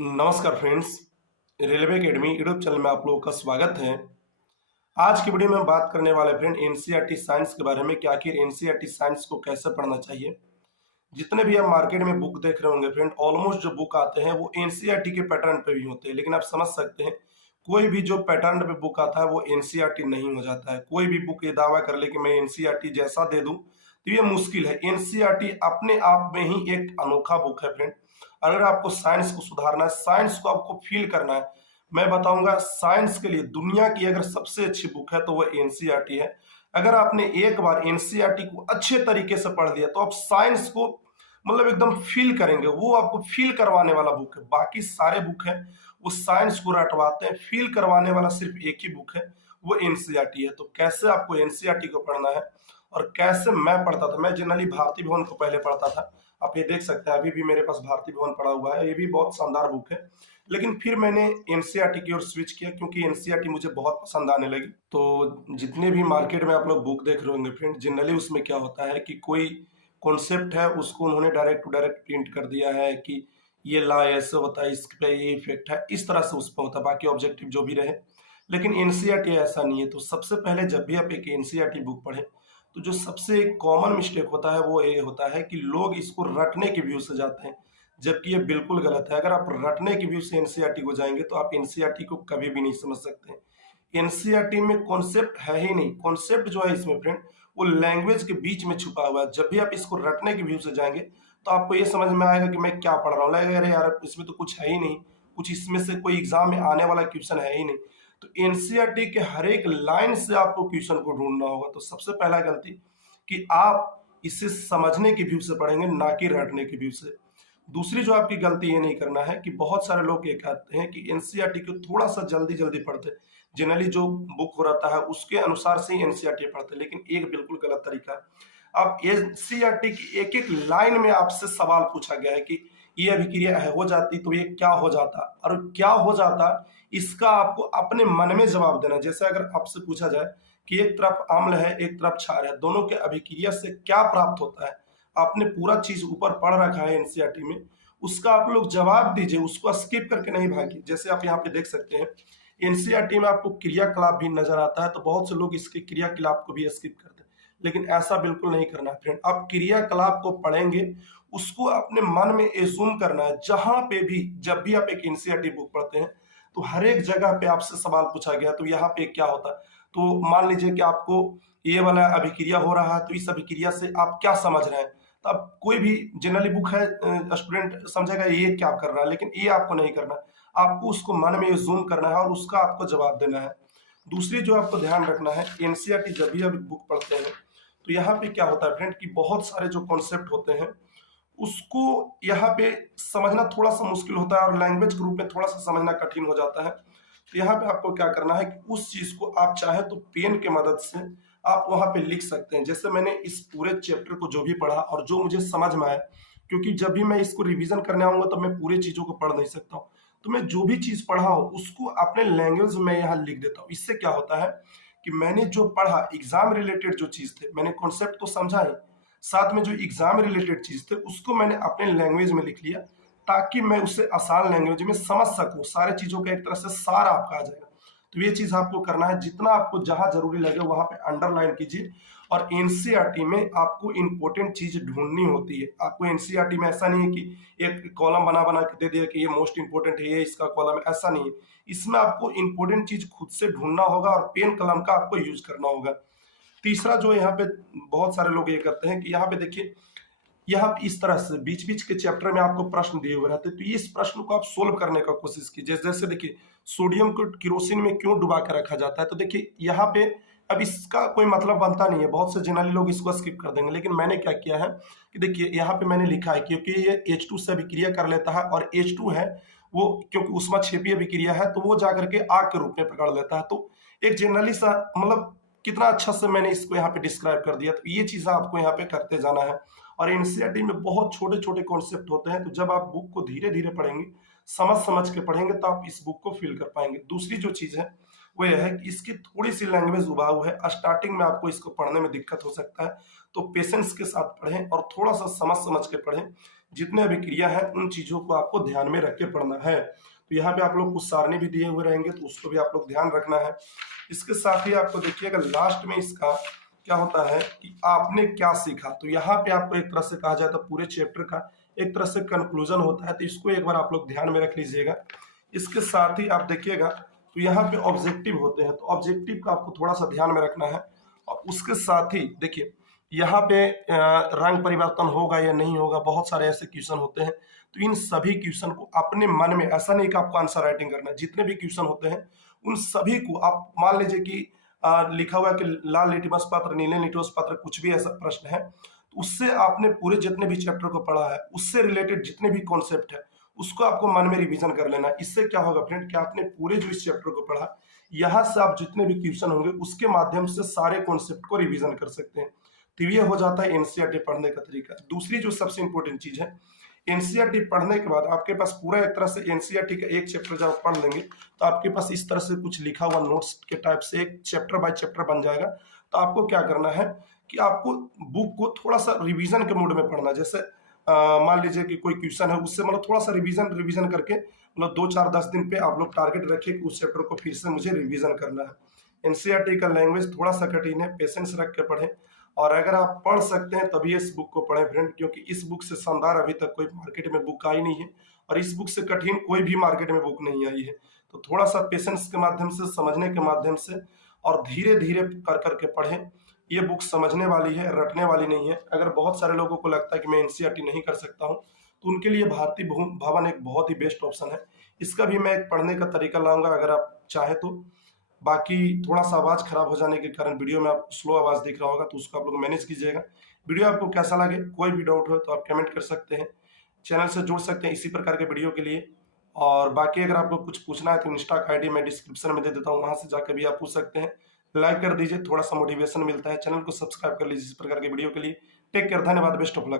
नमस्कार friends, railway academy YouTube channel में आप लोगों का स्वागत है। आज की वीडियो में हम बात करने वाले फ्रेंड एनसीईआरटी साइंस के बारे में कि आखिर एनसीईआरटी साइंस को कैसे पढ़ना चाहिए। जितने भी आप मार्केट में बुक देख रहे होंगे फ्रेंड, ऑलमोस्ट जो बुक आते हैं वो एनसीईआरटी के पैटर्न पे भी होते हैं, लेकिन आप समझ सकते हैं कोई भी जो पैटर्न पे बुक आता है वो एनसीईआरटी नहीं हो जाता है। कोई भी बुक ये दावा कर ले कि मैं एनसीईआरटी जैसा दे दूं तो ये मुश्किल है। एनसीईआरटी अपने आप में ही एक अनोखा बुक है फ्रेंड। अगर आपको साइंस को सुधारना है, साइंस को आपको फील करना है, मैं बताऊंगा साइंस के लिए दुनिया की अगर सबसे अच्छी बुक है तो वो एनसीईआरटी है। अगर आपने एक बार एनसीईआरटी को अच्छे तरीके से पढ़ लिया तो आप साइंस को मतलब एकदम फील करेंगे। वो आपको फील करवाने वाला बुक है। बाकी सारे बुक है वो साइंस को रटवाते हैं, फील करवाने वाला सिर्फ एक ही बुक है, वो एनसीईआरटी है। तो कैसे आपको एनसीईआरटी को पढ़ना है और कैसे मैं पढ़ता था, मैं जनरली भारती भवन को पहले पढ़ता था। आप ये देख सकते हैं अभी भी मेरे पास भारती भवन पड़ा हुआ है, ये भी बहुत शानदार बुक है। लेकिन फिर मैंने एनसीईआरटी की ओर स्विच किया क्योंकि एनसीईआरटी मुझे बहुत पसंद आने लगी। तो जितने भी मार्केट में आप लोग बुक देख रहे होंगे फ्रेंड, जनरली उसमें क्या होता है कि कोई कॉन्सेप्ट है उसको उन्होंने डायरेक्ट टू डायरेक्ट प्रिंट कर दिया है कि ये ला ऐसे होता है, इस पे ये इफेक्ट है, इस तरह से उस पर होता है, बाकी ऑब्जेक्टिव जो भी रहे। लेकिन एनसीईआरटी ऐसा नहीं है। तो सबसे पहले जब भी आप एक एनसीईआरटी बुक पढ़ें तो जो सबसे कॉमन मिस्टेक होता है वो ये होता है कि लोग इसको रटने के व्यू से जाते हैं, जबकि ये बिल्कुल गलत है। अगर आप रटने के व्यू से एनसीईआरटी को जाएंगे तो आप एनसीईआरटी को कभी भी नहीं समझ सकते। एनसीईआरटी में कॉन्सेप्ट है ही नहीं। कॉन्सेप्ट जो है इसमें फ्रेंड वो लैंग्वेज के बीच में छुपा हुआ है। जब भी आप इसको रटने के व्यू से जाएंगे तो आपको ये समझ में आएगा कि मैं क्या पढ़ रहा हूँ, लगेगा अरे यार इसमें तो कुछ है ही नहीं, कुछ इसमें से कोई एग्जाम में आने वाला क्वेश्चन है ही नहीं। तो एनसीईआरटी के हर एक लाइन से आपको क्वेश्चन को ढूंढना होगा। तो सबसे पहला गलती कि आप इसे समझने के व्यू से पढ़ेंगे, ना कि रटने के व्यू से। दूसरी जो आपकी गलती ये नहीं करना है कि बहुत सारे लोग ये कहते हैं कि एनसीईआरटी को थोड़ा सा जल्दी जल्दी पढ़ते, जनरली जो बुक हो रहता है उसके अनुसार से ही एनसीईआरटी पढ़ते, लेकिन एक बिल्कुल गलत तरीका है। अब एनसीईआरटी की एक एक लाइन में आपसे सवाल पूछा गया है कि ये अभिक्रिया हो जाती तो ये क्या हो जाता, और क्या हो जाता इसका आपको अपने मन में जवाब देना है। जैसे अगर आपसे पूछा जाए कि एक तरफ अम्ल है एक तरफ क्षार है, दोनों के अभिक्रिया से क्या प्राप्त होता है, आपने पूरा चीज ऊपर पढ़ रखा है एनसीईआरटी में, उसका आप लोग जवाब दीजिए, उसको स्किप करके नहीं भागिए। जैसे आप यहाँ पे देख सकते हैं एनसीईआरटी में आपको क्रियाकलाप भी नजर आता है, तो बहुत से लोग इसके क्रियाकलाप को भी स्किप करते हैं, लेकिन ऐसा बिल्कुल नहीं करना है फ्रेंड। आप क्रियाकलाप को पढ़ेंगे, उसको अपने मन में एज्यूम करना है। जहां पे भी जब भी आप एक एनसीईआरटी बुक पढ़ते हैं तो हर एक जगह पे आपसे सवाल पूछा गया तो यहाँ पे क्या होता है। तो मान लीजिए कि आपको ये वाला अभिक्रिया हो रहा है तो इस अभिक्रिया से आप क्या समझ रहे हैं। तो अब कोई भी जनरली बुक है स्टूडेंट समझेगा ये क्या कर रहा है, लेकिन ये आपको नहीं करना। आपको उसको मन में जूम करना है और उसका आपको जवाब देना है। दूसरी जो आपको ध्यान रखना है, एनसीईआरटी जब भी आप बुक पढ़ते हैं तो यहाँ पे क्या होता है फ्रेंड कि बहुत सारे जो कॉन्सेप्ट होते हैं उसको यहाँ पे समझना थोड़ा सा मुश्किल होता है और लैंग्वेज के रूप में थोड़ा सा समझना कठिन हो जाता है। तो यहाँ पे आपको क्या करना है कि उस चीज को आप चाहे तो पेन के मदद से आप वहां पे लिख सकते हैं। जैसे मैंने इस पूरे चैप्टर को जो भी पढ़ा और जो मुझे समझ में आया, क्योंकि जब भी मैं इसको रिवीजन करने आऊंगा तो मैं पूरे चीजों को पढ़ नहीं सकता हूँ, तो मैं जो भी चीज पढ़ा हूँ उसको अपने लैंग्वेज में यहाँ लिख देता हूँ। इससे क्या होता है कि मैंने जो पढ़ा एग्जाम रिलेटेड जो चीज थे, मैंने कॉन्सेप्ट तो समझा ही, साथ में जो एग्जाम रिलेटेड चीज थे उसको मैंने अपने लैंग्वेज में लिख लिया, ताकि मैं उसे आसान लैंग्वेज में समझ सकूं। सारे चीजों का एक तरह से सार आपका आ जाएगा। तो ये चीज आपको करना है, जितना आपको जहां जरूरी लगे वहां पे अंडरलाइन कीजिए। और एनसीईआरटी में आपको इंपॉर्टेंट चीज ढूंढनी होती है। आपको एनसीईआरटी में ऐसा नहीं है कि एक कॉलम बना बना के दे दिया कि ये मोस्ट इंपोर्टेंट है, ये इसका कॉलम है, ऐसा नहीं है। इसमें आपको इंपॉर्टेंट चीज खुद से ढूंढना होगा और पेन कलम का आपको यूज करना होगा। तीसरा जो यहाँ पे बहुत सारे लोग ये करते हैं कि यहाँ पे देखिए, यहाँ इस तरह से बीच बीच के चैप्टर में आपको प्रश्न दिए हुए रहते हैं, तो इस प्रश्न को आप सोल्व करने का कोशिश कीजिए। जैसे देखिए सोडियम को केरोसिन में क्यों डुबा कर रखा जाता है, तो देखिए यहाँ पे अब इसका कोई मतलब बनता नहीं है, बहुत से जनरली लोग इसको स्किप कर देंगे। लेकिन मैंने क्या किया है कि देखिए यहाँ पे मैंने लिखा है क्योंकि ये H2 से अभिक्रिया कर लेता है और H2 है वो, क्योंकि ऊष्माक्षेपीय अभिक्रिया है तो वो जाकर के आग के रूप में पकड़ लेता है। तो एक जनरली सा मतलब कितना अच्छा से मैंने इसको यहाँ पे डिस्क्राइब कर दिया। तो ये चीज आपको यहाँ पे करते जाना है। और एनसीईआरटी में बहुत छोटे छोटे कॉन्सेप्ट होते हैं, तो जब आप बुक को धीरे धीरे पढ़ेंगे, समझ समझ के पढ़ेंगे, तो आप इस बुक को फील कर पाएंगे। दूसरी जो चीज है वो यह है कि इसकी थोड़ी सी लैंग्वेज उबाऊ है। स्टार्टिंग में आपको इसको पढ़ने में दिक्कत हो सकता है, तो पेशेंस के साथ पढ़ें और थोड़ा सा समझ समझ के पढ़ें। जितने भी क्रिया है उन चीजों को आपको ध्यान में रख के पढ़ना है। तो यहाँ पे आप लोग कुछ सारणी भी दिए हुए रहेंगे, तो उसको भी आप लोग ध्यान रखना है। इसके साथ ही आपको देखिएगा लास्ट में इसका क्या होता है कि आपने क्या सीखा। तो यहाँ पे आपको एक तरह से कहा जाए तो पूरे चैप्टर का एक तरह से कंक्लूजन होता है, तो इसको एक बार आप लोग ध्यान में रख लीजिएगा। इसके साथ ही आप देखिएगा तो यहाँ पे ऑब्जेक्टिव होते हैं, तो ऑब्जेक्टिव का आपको थोड़ा सा ध्यान में रखना है। और उसके साथ ही देखिए यहाँ पे रंग परिवर्तन होगा या नहीं होगा, बहुत सारे ऐसे क्वेश्चन होते हैं। तो इन सभी क्वेश्चन को अपने मन में, ऐसा नहीं कि आपको आंसर राइटिंग करना है, जितने भी क्वेश्चन होते हैं उन सभी को आप मान लीजिए कि लिखा हुआ है कि लाल लिटमस पत्र, नीले लिटमस पत्र, कुछ भी ऐसा प्रश्न है, तो उससे आपने पूरे जितने भी चैप्टर को पढ़ा है उससे रिलेटेड जितने भी कॉन्सेप्ट है उसको आपको मन में रिवीजन कर लेना है। इससे क्या होगा फ्रेंड कि आपने पूरे जो इस चैप्टर को पढ़ा, यहाँ से आप जितने भी क्वेश्चन होंगे उसके माध्यम से सारे कॉन्सेप्ट को रिवीजन कर सकते हैं। तो ये हो जाता है एनसीईआरटी पढ़ने का तरीका। दूसरी जो सबसे इंपॉर्टेंट चीज है, एनसीईआरटी पढ़ने के बाद आपके पास पूरा एक तरह से एनसीईआरटी का एक चैप्टर जब आप पढ़ लेंगे तो आपके पास इस तरह से कुछ लिखा हुआ नोट्स के टाइप से एक चैप्टर बाय चैप्टर बन जाएगा। तो आपको क्या करना है कि आपको बुक को थोड़ा सा रिवीजन के मूड में पढ़ना। जैसे मान लीजिए कि कोई क्वेश्चन है, उससे मतलब थोड़ा सा रिवीजन करके मतलब 2 4 10 दिन पे आप लोग टारगेट रखिए कि उस चैप्टर को फिर से मुझे रिवीजन करना है। एनसीईआरटी का लैंग्वेज थोड़ा सा कठिन है, पेशेंस रख के पढ़ें। और अगर आप पढ़ सकते हैं तभी इस बुक को पढ़ें फ्रेंड, क्योंकि इस बुक से शानदार अभी तक कोई मार्केट में बुक आई नहीं है और इस बुक से कठिन कोई भी मार्केट में बुक नहीं आई है। तो थोड़ा सा पेशेंस के माध्यम से, समझने के माध्यम से और धीरे धीरे कर करके पढ़ें। ये बुक समझने वाली है, रटने वाली नहीं है। अगर बहुत सारे लोगों को लगता है कि मैं एनसीईआरटी नहीं कर सकता हूँ, तो उनके लिए भारतीय भवन एक बहुत ही बेस्ट ऑप्शन है। इसका भी मैं एक पढ़ने का तरीका लाऊंगा अगर आप चाहे तो। बाकी थोड़ा सा आवाज खराब हो जाने के कारण वीडियो में आप स्लो आवाज दिख रहा होगा, तो उसको आप लोग मैनेज कीजिएगा। वीडियो आपको कैसा लगे, कोई भी डाउट हो तो आप कमेंट कर सकते हैं, चैनल से जुड़ सकते हैं इसी प्रकार के वीडियो के लिए। और बाकी अगर आपको कुछ पूछना है तो इंस्टा का आईडी मैं डिस्क्रिप्शन में दे देता हूँ, वहां से जाकर भी आप पूछ सकते हैं। लाइक कर दीजिए, थोड़ा सा मोटिवेशन मिलता है। चैनल को सब्सक्राइब कर लीजिए इस प्रकार के वीडियो के लिए। टेक केयर, धन्यवाद, बेस्ट ऑफ लक।